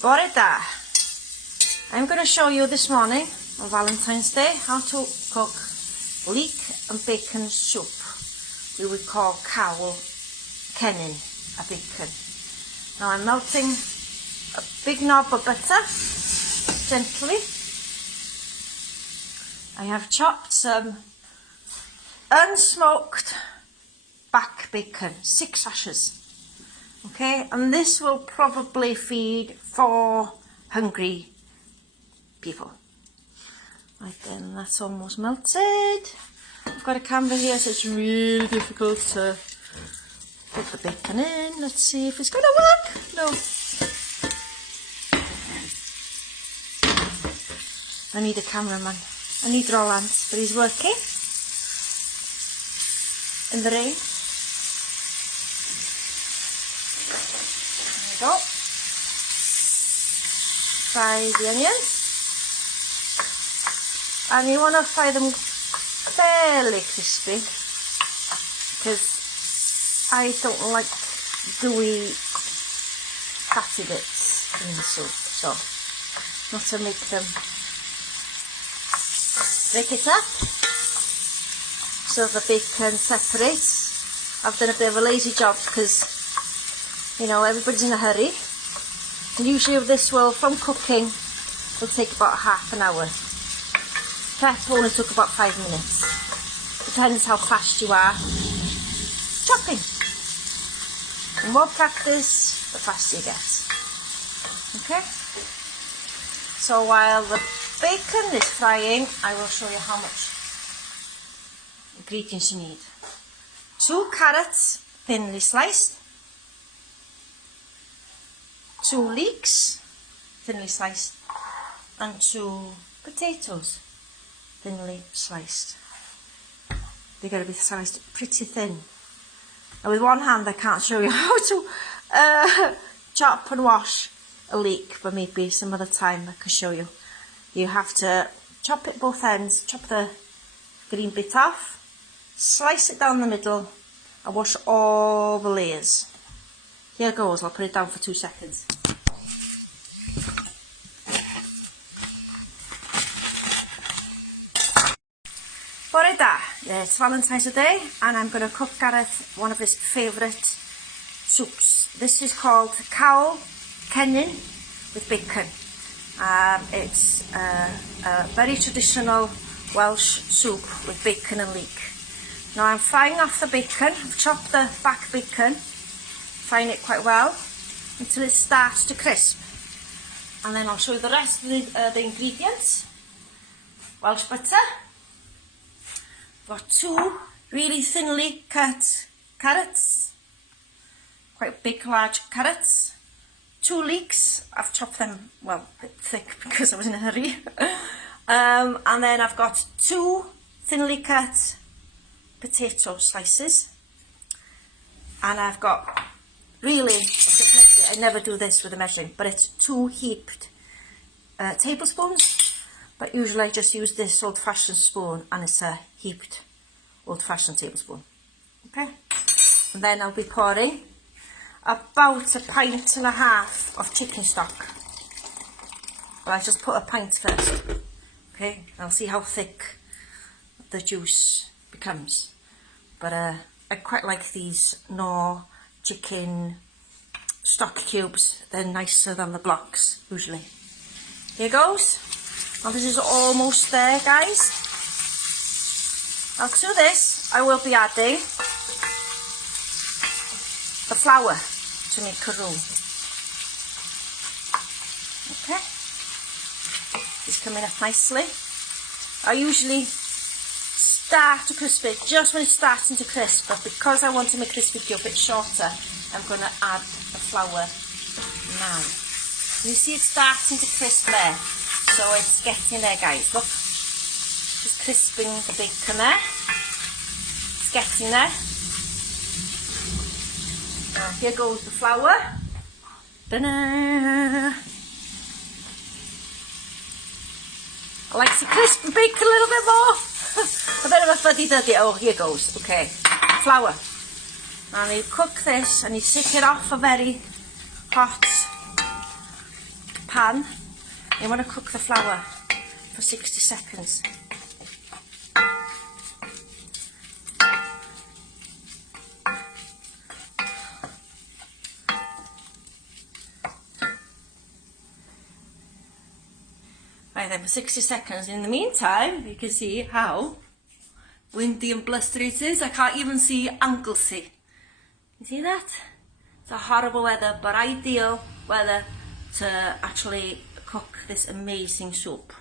Bore da. I'm going to show you this morning on Valentine's Day how to cook leek and bacon soup. We would call cowl kennin a bacon. Now I'm melting a big knob of butter gently. I have chopped some unsmoked back bacon, 6 sashes. Okay, and this will probably feed 4 hungry people. Right then, that's almost melted. I've got a camera here, so it's really difficult to put the bacon in. Let's see if it's going to work. No. I need a cameraman. I need Roland, but he's working in the rain. There we go. Fry the onions. And you want to fry them fairly crispy, because I don't like gooey fatty bits in the soup, so not to make them break it up so the bacon separates. I've done a bit of a lazy job because, you know, everybody's in a hurry, and usually this will, from cooking, will take about half an hour. Prep only took about 5 minutes. Depends how fast you are chopping. The more practice, the faster you get. Okay? So while the bacon is frying, I will show you how much ingredients you need. 2 carrots, thinly sliced. 2 leeks, thinly sliced. And 2 potatoes, thinly sliced. They're going to be sliced pretty thin. Now with one hand I can't show you how to chop and wash a leek, but maybe some other time I can show you. You have to chop it both ends, chop the green bit off, slice it down the middle and wash all the layers. Here it goes, I'll put it down for 2 seconds. Bore da, yeah, it's Valentine's Day and I'm going to cook Gareth one of his favourite soups. This is called cowl kennin with bacon. It's a very traditional Welsh soup with bacon and leek. Now I'm frying off the bacon. I've chopped the back bacon, frying it quite well until it starts to crisp. And then I'll show you the rest of the ingredients. Welsh butter. I've got 2 really thinly cut carrots, quite big, large carrots. 2 leeks, I've chopped them, well, a bit thick because I was in a hurry. And then I've got 2 thinly cut potato slices. And I've got, really, I never do this with the measuring, but it's 2 heaped tablespoons. But usually I just use this old-fashioned spoon, and it's a heaped old-fashioned tablespoon. Okay? And then I'll be pouring about 1.5 pints of chicken stock. Well, I just put a pint first. Okay? I'll see how thick the juice becomes. But I quite like these Knorr chicken stock cubes. They're nicer than the blocks, usually. Here goes. Now this is almost there, guys. Now to this, I will be adding the flour to make a roux. Okay. It's coming up nicely. I usually start to crisp it just when it's starting to crisp, but because I want to make this video a bit shorter, I'm going to add the flour now. You see it's starting to crisp there. So it's getting there, guys. Look, just crisping the bacon there. It's getting there. Here goes the flour. Ta-da! I like to crisp and bake a little bit more. A bit of a fuddy-duddy. Oh, here goes. Okay, flour. And you cook this and you take it off a very hot pan. You want to cook the flour for 60 seconds. Right then, for 60 seconds. In the meantime, you can see how windy and blustery it is. I can't even see Anglesey. You see that? It's a horrible weather, but ideal weather to actually cook this amazing soup.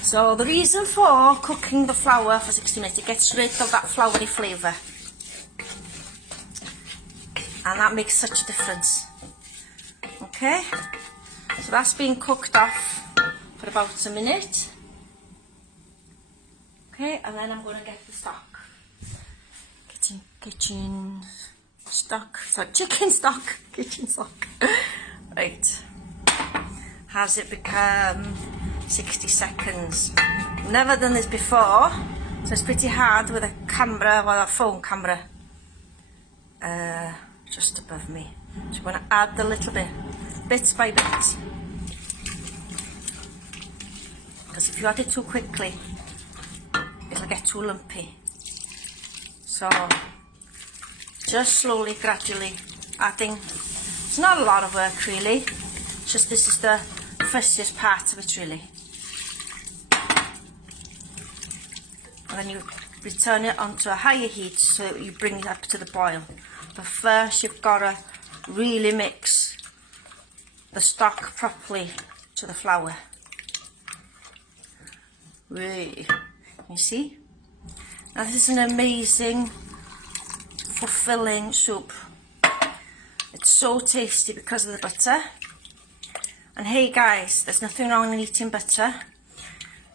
So the reason for cooking the flour for 60 minutes, it gets rid of that floury flavour. And that makes such a difference. Okay, so that's been cooked off for about a minute. Okay, and then I'm going to get the stock. Kitchen stock, sorry, chicken stock, kitchen stock. Right, has it become 60 seconds? Never done this before, so it's pretty hard with a camera, well, a phone camera just above me. So I'm going to add a little bit, bit by bit, because if you add it too quickly, it'll get too lumpy. So just slowly, gradually adding. It's not a lot of work really, it's just this is the first part of it really. And then you return it onto a higher heat so that you bring it up to the boil. But first you've got to really mix the stock properly to the flour. Really, you see? Now this is an amazing, fulfilling soup. It's so tasty because of the butter. And hey guys, there's nothing wrong in eating butter.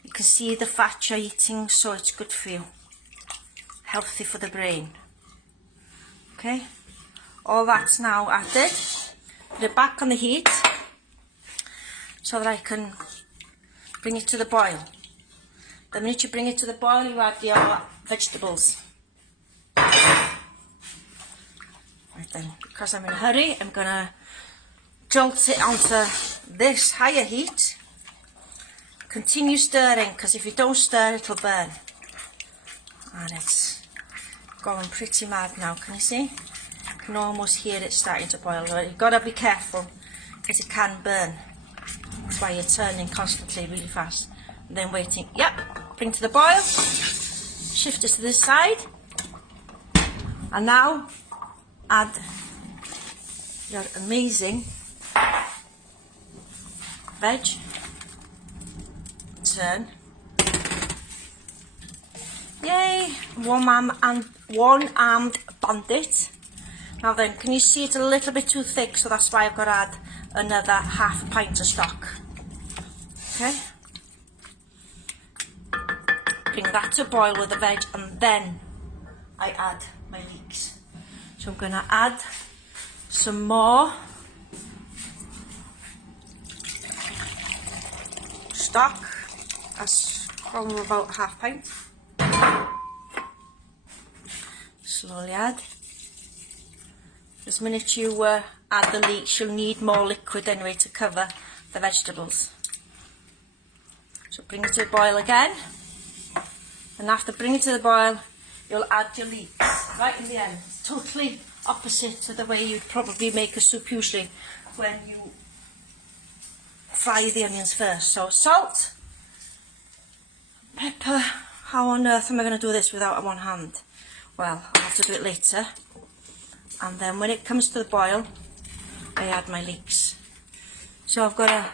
You can see the fat you're eating, so it's good for you. Healthy for the brain. Okay, all that's now added. Put it back on the heat so that I can bring it to the boil. The minute you bring it to the boil, you add your vegetables. Right then, because I'm in a hurry, I'm going to jolt it onto this higher heat. Continue stirring, because if you don't stir, it'll burn. And it's going pretty mad now, can you see? You can almost hear it starting to boil. But you've got to be careful, because it can burn. That's why you're turning constantly, really fast. And then waiting. Yep, bring to the boil. Shift it to this side. And now add your amazing veg. Turn. Yay! One-armed bandit. Now then, can you see it's a little bit too thick, so that's why I've got to add another half pint of stock. Okay. Bring that to boil with the veg, and then I add my leeks. So I'm going to add some more stock. That's probably about half pint. Slowly add. This minute you add the leeks, you'll need more liquid anyway to cover the vegetables. So bring it to the boil again. And after bringing it to the boil, you'll add your leeks right in the end. It's totally opposite to the way you'd probably make a soup usually, when you fry the onions first. So salt, pepper. How on earth am I going to do this without one hand? Well, I'll have to do it later. And then when it comes to the boil, I add my leeks. So I've got to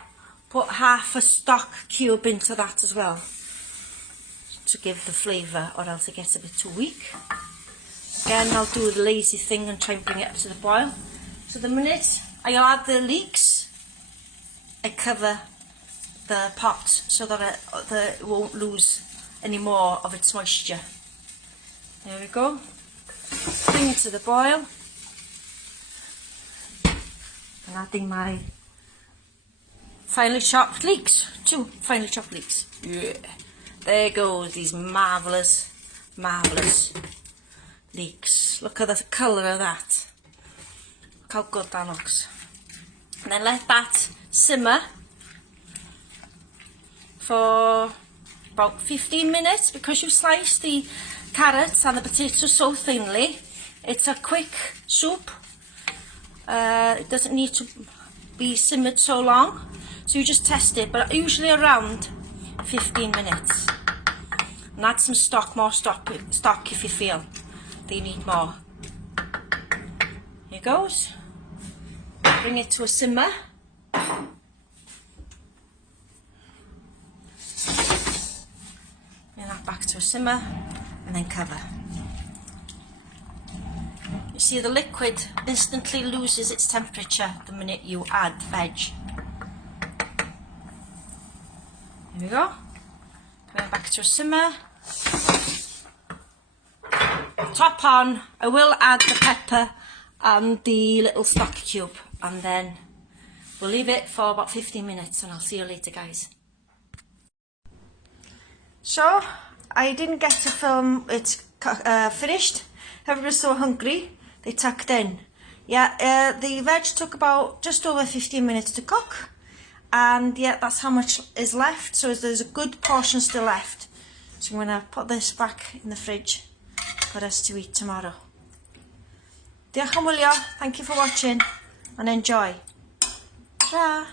put half a stock cube into that as well, to give the flavour, or else it gets a bit too weak. Again, I'll do the lazy thing and try and bring it up to the boil. So the minute I add the leeks, I cover the pot so that it won't lose any more of its moisture. There we go. Bring it to the boil. And adding my finely chopped leeks. 2 finely chopped leeks. Yeah. There goes these marvellous, marvellous leeks. Look at the colour of that. Look how good that looks. And then let that simmer for about 15 minutes because you slice the carrots and the potatoes so thinly. It's a quick soup. It doesn't need to be simmered so long, so you just test it, but usually around 15 minutes. And add some stock, more stock if you feel that you need more. Here goes. Bring it to a simmer. Bring that back to a simmer and then cover. You see the liquid instantly loses its temperature the minute you add veg. Here we go. Going back to a simmer. Top on. I will add the pepper and the little stock cube, and then we'll leave it for about 15 minutes and I'll see you later, guys. So I didn't get to film it finished. Everyone was so hungry they tucked in. Yeah, the veg took about just over 15 minutes to cook, and yeah, that's how much is left. So there's a good portion still left, so I'm going to put this back in the fridge for us to eat tomorrow. Diolch am wylio, thank you for watching and enjoy. Ta!